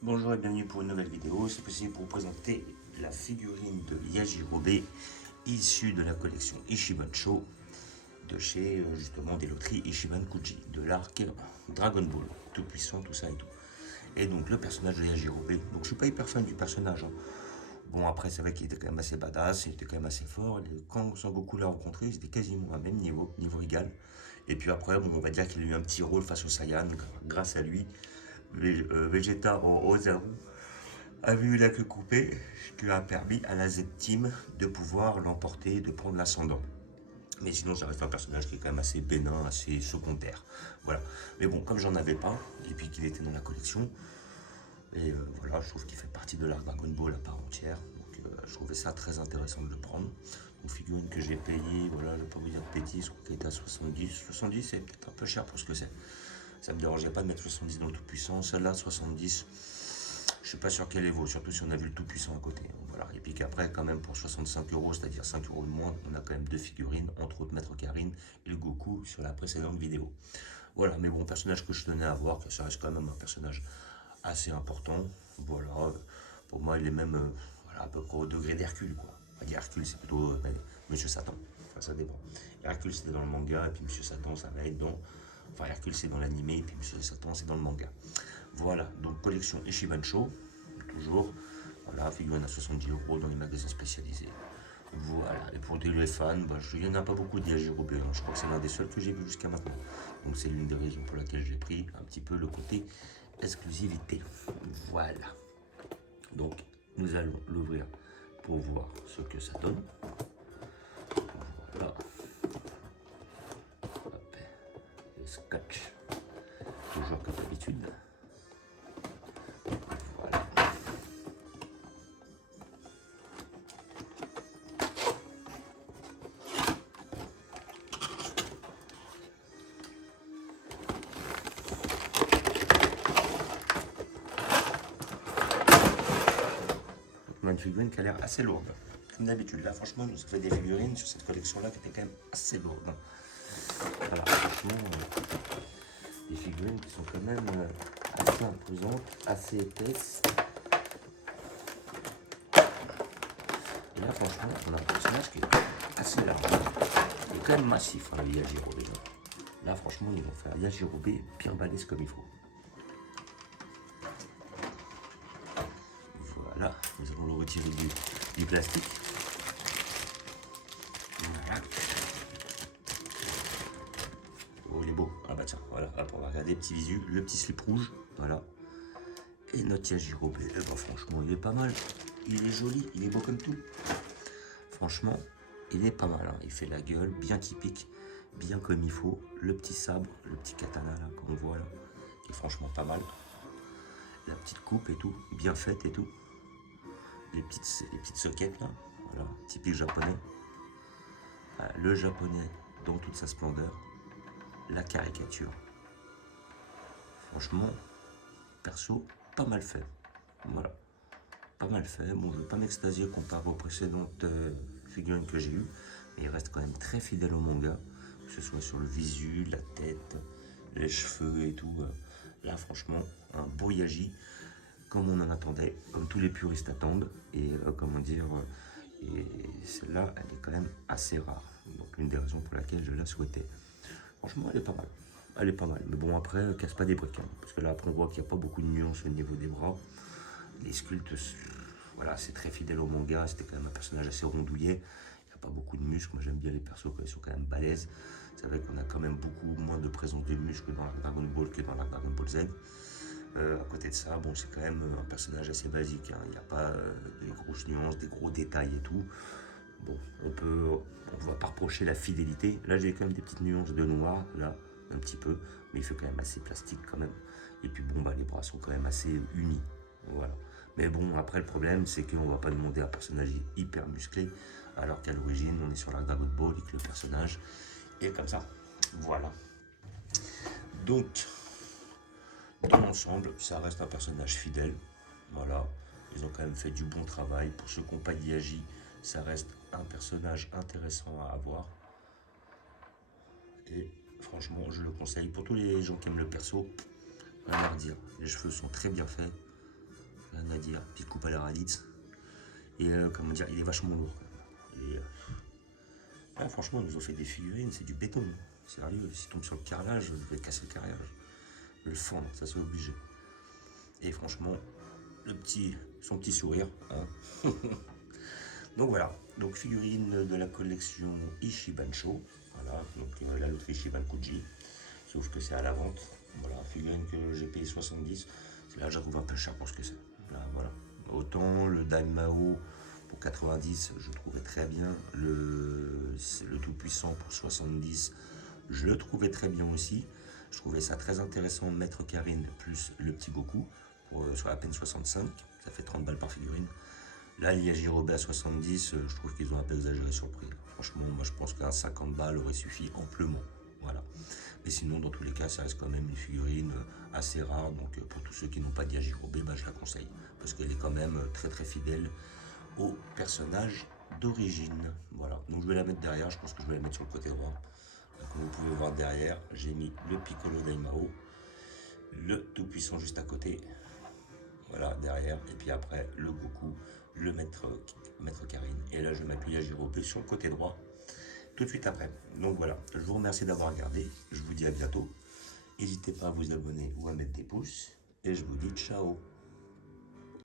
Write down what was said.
Bonjour et bienvenue pour une nouvelle vidéo. C'est possible pour vous présenter la figurine de Yajirobe issue de la collection Ichiban Show de chez justement des loteries Ichiban Kuji de l'arc Dragon Ball, tout puissant, tout ça et tout. Et donc le personnage de Yajirobe, donc je suis pas hyper fan du personnage. Bon après c'est vrai qu'il était quand même assez badass, il était quand même assez fort. Et quand Son Goku l'a rencontré, ils étaient quasiment à même niveau égal. Et puis après, bon, on va dire qu'il a eu un petit rôle face au Saiyan, grâce à lui. Vegeta au Ozaru a vu la queue coupée, ce qui a permis à la Z-Team de pouvoir l'emporter, de prendre l'ascendant. Mais sinon, ça reste un personnage qui est quand même assez bénin, assez secondaire. Voilà. Mais bon, comme j'en avais pas, et puis qu'il était dans la collection, et voilà, je trouve qu'il fait partie de l'arc Dragon Ball à part entière. Donc je trouvais ça très intéressant de le prendre. Une figurine que j'ai payée, voilà, je ne vais pas vous dire de bêtises, je crois qu'elle était à 70. 70, c'est peut-être un peu cher pour ce que c'est. Ça me dérangeait pas de mettre 70 dans le tout-puissant. Celle-là, 70, je suis pas sûr qu'elle les vaut, surtout si on a vu le tout-puissant à côté. Voilà. Et puis qu'après, quand même, pour 65 euros, c'est-à-dire 5 euros de moins, on a quand même deux figurines, entre autres Maître Karine et le Goku sur la précédente vidéo. Voilà, mais bon, personnage que je tenais à voir, que ça reste quand même un personnage assez important. Voilà, pour moi, il est même voilà, à peu près au degré d'Hercule, quoi. On va dire Hercule, c'est plutôt Monsieur Satan. Enfin, ça dépend. Hercule, c'était dans le manga, et puis Monsieur Satan, ça va être dans. Enfin, Hercule, c'est dans l'animé, et puis Monsieur Satan, c'est dans le manga. Voilà, donc collection Ichiban Show, toujours. Voilà, figurine à 70 euros dans les magasins spécialisés. Voilà, et pour les fans, il n'y en a pas beaucoup de Yajirobe, hein. Je crois que c'est l'un des seuls que j'ai vu jusqu'à maintenant. Donc c'est l'une des raisons pour laquelle j'ai pris un petit peu le côté exclusivité. Voilà. Donc nous allons l'ouvrir pour voir ce que ça donne. Voilà. Hop. Le scotch. Toujours comme d'habitude. Voilà. Une figurine qui a l'air assez lourde. Comme d'habitude, là franchement, nous avons fait des figurines sur cette collection-là qui étaient quand même assez lourdes. Voilà, franchement, des figurines qui sont quand même assez imposantes, assez épaisses. Et là, franchement, on a un personnage qui est assez large. Il est quand même massif, hein, le Yajirobe. Là, franchement, ils vont faire Yajirobe bien balèze comme il faut. Voilà, nous allons le retirer du plastique. Voilà. Oh, il est beau. Ah bah tiens, voilà, hop, on va regarder, petit visu, le petit slip rouge, voilà. Et notre Yajirobe, eh ben, franchement, il est pas mal. Il est joli, il est beau comme tout. Franchement, il est pas mal, hein. Il fait la gueule, bien typique, bien comme il faut. Le petit sabre, le petit katana, là, comme on voit là, qui est franchement pas mal. La petite coupe et tout, bien faite et tout. Les petites sockets là, voilà, typique japonais. Le japonais dans toute sa splendeur, la caricature. Franchement, perso, pas mal fait. Voilà, pas mal fait. Bon, je ne vais pas m'extasier comparé aux précédentes figurines que j'ai eues, mais il reste quand même très fidèle au manga, que ce soit sur le visu, la tête, les cheveux et tout. Là, franchement, un beau Yaji, comme on en attendait, comme tous les puristes attendent, et comment dire, et celle-là, elle est quand même assez rare. Donc l'une des raisons pour laquelle je la souhaitais. Franchement, elle est pas mal. Elle est pas mal. Mais bon, après, casse pas des briques, hein, parce que là, après, on voit qu'il n'y a pas beaucoup de nuances au niveau des bras. Les sculptes, voilà, c'est très fidèle au manga. C'était quand même un personnage assez rondouillet. Il n'y a pas beaucoup de muscles. Moi, j'aime bien les persos quand ils sont quand même balèzes. C'est vrai qu'on a quand même beaucoup moins de présence de muscles dans la Dragon Ball que dans la Dragon Ball Z. À côté de ça, bon, c'est quand même un personnage assez basique, hein. Il n'y a pas des grosses nuances, des gros détails et tout. Bon, on va pas reprocher la fidélité. Là, j'ai quand même des petites nuances de noir, là, un petit peu, mais il fait quand même assez plastique quand même. Et puis bon, bah, les bras sont quand même assez unis, voilà. Mais bon, après, le problème, c'est qu'on va pas demander un personnage hyper musclé, alors qu'à l'origine, on est sur la Dragon Ball et que le personnage est comme ça. Voilà. Donc, dans l'ensemble, ça reste un personnage fidèle. Voilà, ils ont quand même fait du bon travail. Pour ceux qui n'ont pas d'Yagi, ça reste un personnage intéressant à avoir. Et franchement, je le conseille. Pour tous les gens qui aiment le perso, rien à redire. Les cheveux sont très bien faits. rien à dire. Petite coupe à la Raditz. Et comment dire, il est vachement lourd. Et franchement, ils nous ont fait des figurines, c'est du béton. Sérieux, s'il tombe sur le carrelage, je vais casser le carrelage. Je vais le fendre, ça c'est obligé. Et franchement, son petit sourire. Hein. Donc voilà, donc figurine de la collection Ishibancho. Voilà, donc la loterie Ishibankuji. Sauf que c'est à la vente. Voilà, figurine que j'ai payé 70. C'est là, je trouve un peu cher pour ce que c'est. Là, voilà. Autant le Daimao pour 90, je trouvais très bien. Le Tout-Puissant pour 70, je le trouvais très bien aussi. Je trouvais ça très intéressant, Maître Karine plus le petit Goku, sur à peine 65. Ça fait 30 balles par figurine. Là, il y a Yajirobe à 70, je trouve qu'ils ont un peu exagéré sur le prix. Franchement, moi je pense qu'un 50 balles aurait suffi amplement. Voilà. Mais sinon, dans tous les cas, ça reste quand même une figurine assez rare. Donc pour tous ceux qui n'ont pas de Yajirobe, je la conseille. Parce qu'elle est quand même très très fidèle au personnage d'origine. Voilà. Donc je vais la mettre derrière, je pense que je vais la mettre sur le côté droit. Donc, comme vous pouvez voir derrière, j'ai mis le Piccolo Daimao, le Tout-Puissant juste à côté. Voilà, derrière. Et puis après, le Goku, le Maître Karine. Et là, je vais mettre le Yajirobe sur le côté droit, tout de suite après. Donc voilà, je vous remercie d'avoir regardé. Je vous dis à bientôt. N'hésitez pas à vous abonner ou à mettre des pouces. Et je vous dis ciao.